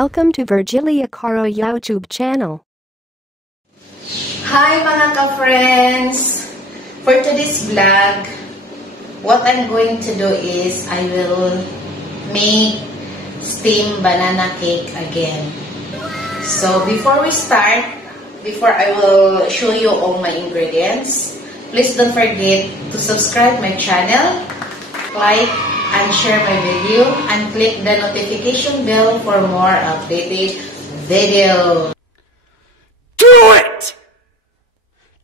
Welcome to Virgilia Caro YouTube channel. Hi mga ka-friends! For today's vlog, what I'm going to do is I will make steamed banana cake again. So before we start, before I will show you all my ingredients, please don't forget to subscribe my channel, like and share my video, and click the notification bell for more updated videos. Do it!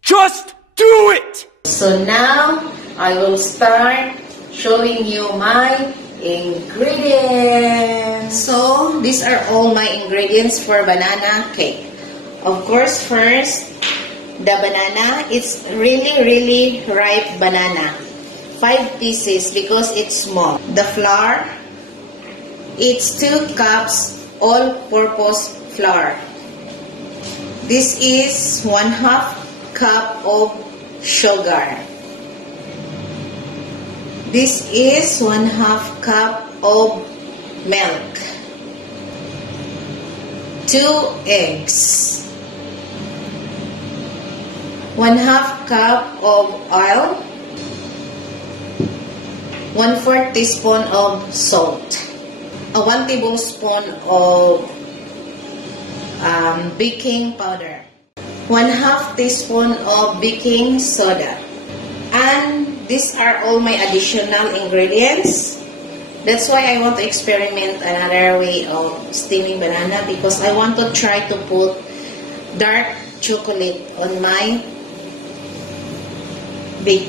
Just do it! So now, I will start showing you my ingredients. So, these are all my ingredients for banana cake. Of course, first, the banana, it's really ripe banana. 5 pieces because it's small. The flour, it's 2 cups all-purpose flour. This is 1/2 cup of sugar. This is 1/2 cup of milk. 2 eggs. 1/2 cup of oil. 1/4 teaspoon of salt. 1 tablespoon of baking powder. 1/2 teaspoon of baking soda. And these are all my additional ingredients. That's why I want to experiment another way of steaming banana, because I want to try to put dark chocolate on my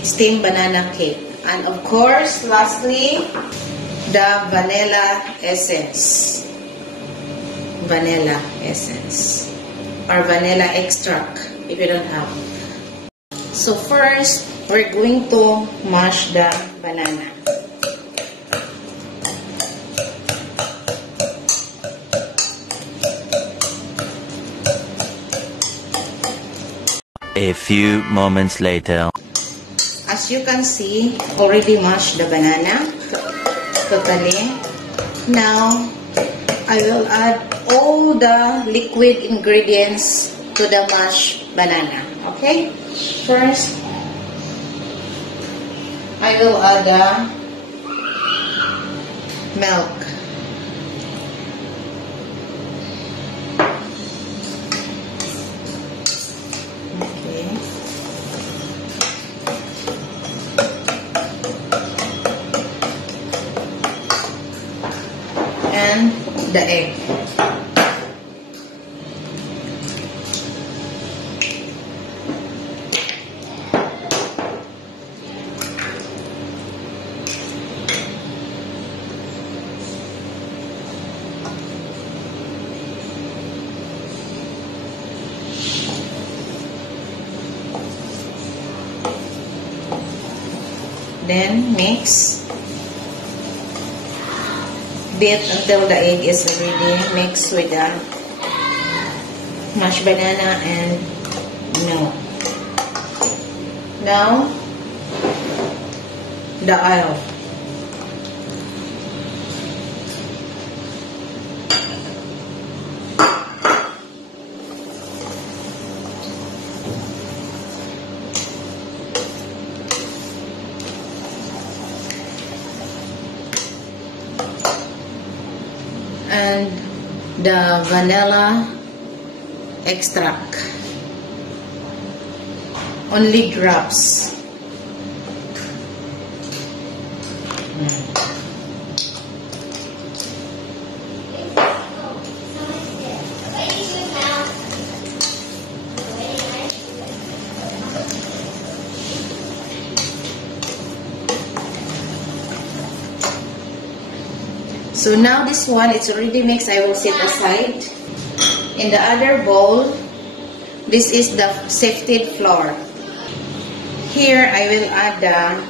steamed banana cake. And of course, lastly, the vanilla essence. Vanilla essence. Or vanilla extract, if you don't have. So first, we're going to mash the banana. A few moments later. As you can see, already mashed the banana totally. Now, I will add all the liquid ingredients to the mashed banana. Okay? First, I will add the milk. And the egg. Then mix. Beat until the egg is already mixed with the mashed banana and milk. Now, the oil. And the vanilla extract. Only drops. So now this one, it's already mixed. I will set aside. In the other bowl, this is the sifted flour. Here, I will add the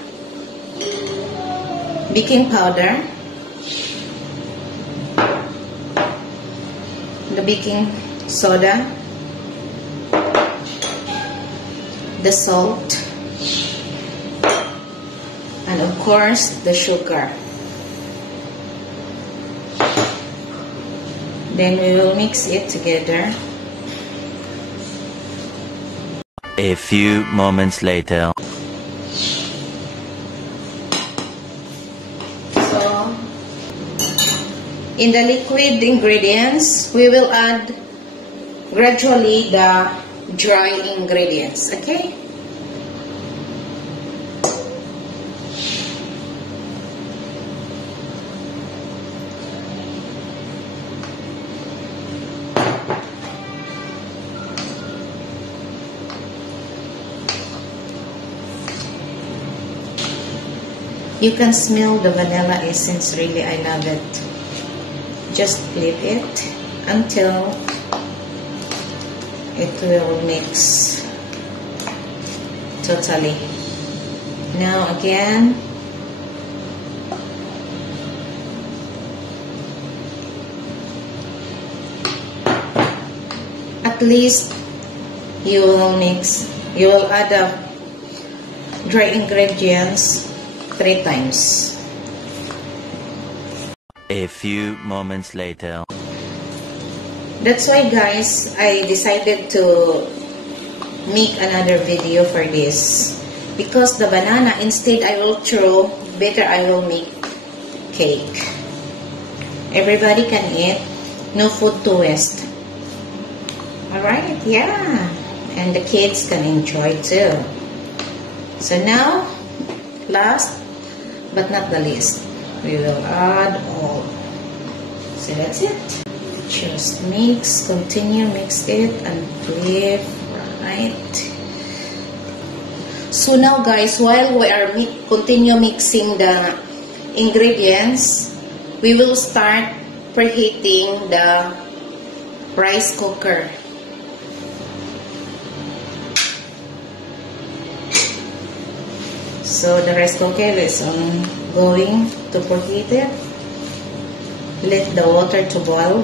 baking powder, the baking soda, the salt, and of course, the sugar. Then we will mix it together. A few moments later. So, in the liquid ingredients, we will add gradually the dry ingredients, okay? You can smell the vanilla essence, really, I love it. Just flip it until it will mix totally. Now again, at least you will add the dry ingredients 3 times. A few moments later. That's why, guys, I decided to make another video for this. Because the banana, instead I will throw, better I will make cake. Everybody can eat. No food to waste. Alright, yeah. And the kids can enjoy too. So now, last but not the least, we will add all. So that's it. Just mix, continue, mix it and flip, right? So now, guys, while we are continue mixing the ingredients, we will start preheating the rice cooker. So the rice cooker is going to preheat it. Let the water to boil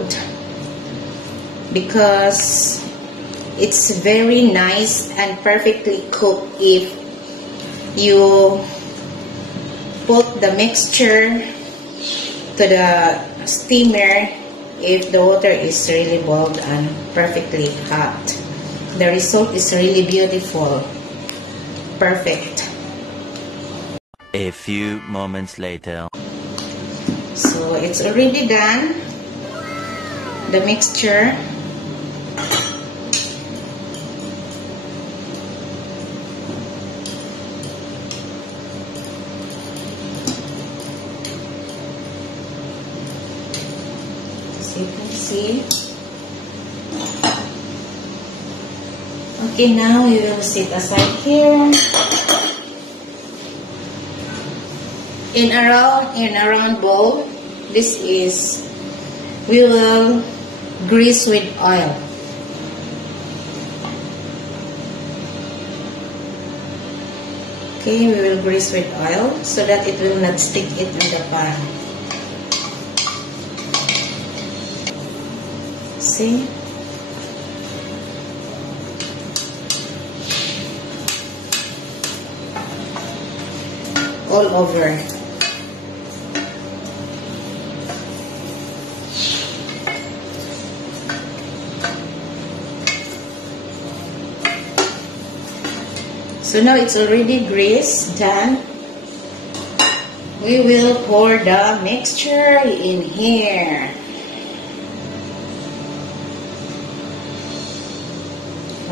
because it's very nice and perfectly cooked if you put the mixture to the steamer if the water is really boiled and perfectly hot. The result is really beautiful. Perfect. A few moments later. So it's already done, the mixture. As you can see. Okay, now we will sit aside here. In a round bowl, this is, we will grease with oil. Okay, we will grease with oil so that it will not stick it in the pan. See? All over. So now it's already greased, done. We will pour the mixture in here.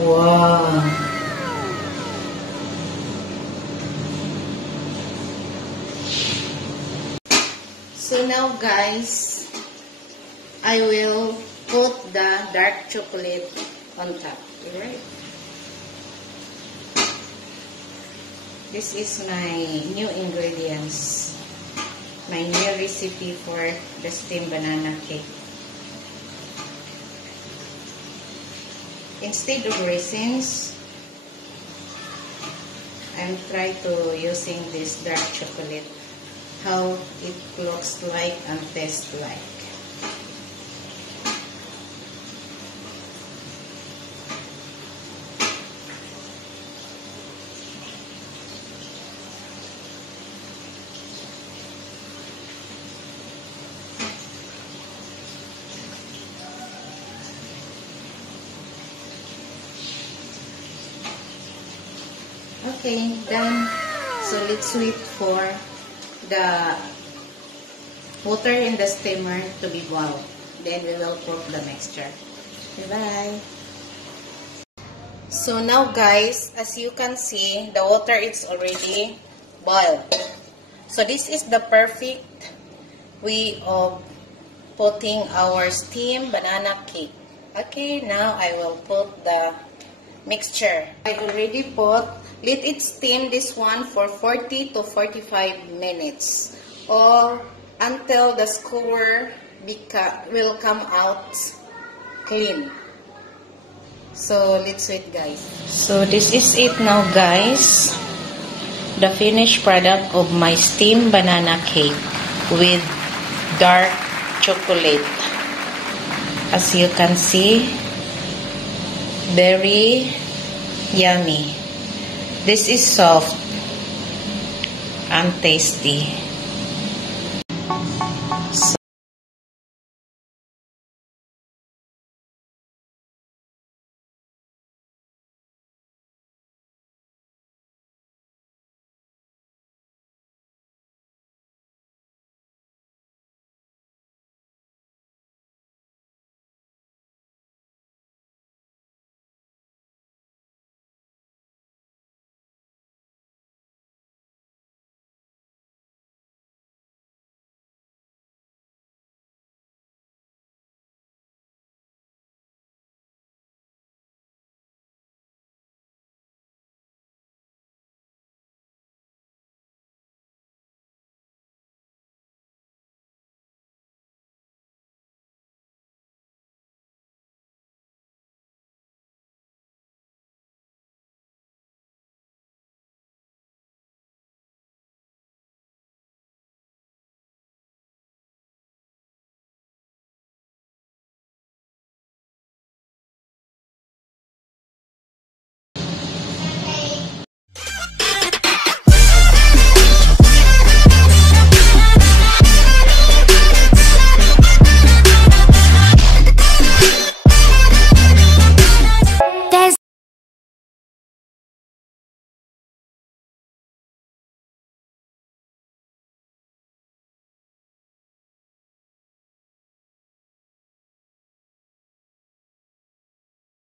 Wow. So now, guys, I will put the dark chocolate on top, alright? This is my new ingredients, my new recipe for the steamed banana cake. Instead of raisins, I'm trying to using this dark chocolate, how it looks like and tastes like. Okay, done. So let's wait for the water in the steamer to be boiled. Then we will put the mixture. Bye. So now guys, as you can see, the water is already boiled. So this is the perfect way of putting our steamed banana cake. Okay, now I will put the mixture. I already put, let it steam this one for 40 to 45 minutes or until the skewer will come out clean. So let's wait guys. So this is it now guys. The finished product of my steamed banana cake with dark chocolate. As you can see, very yummy. This is soft and tasty.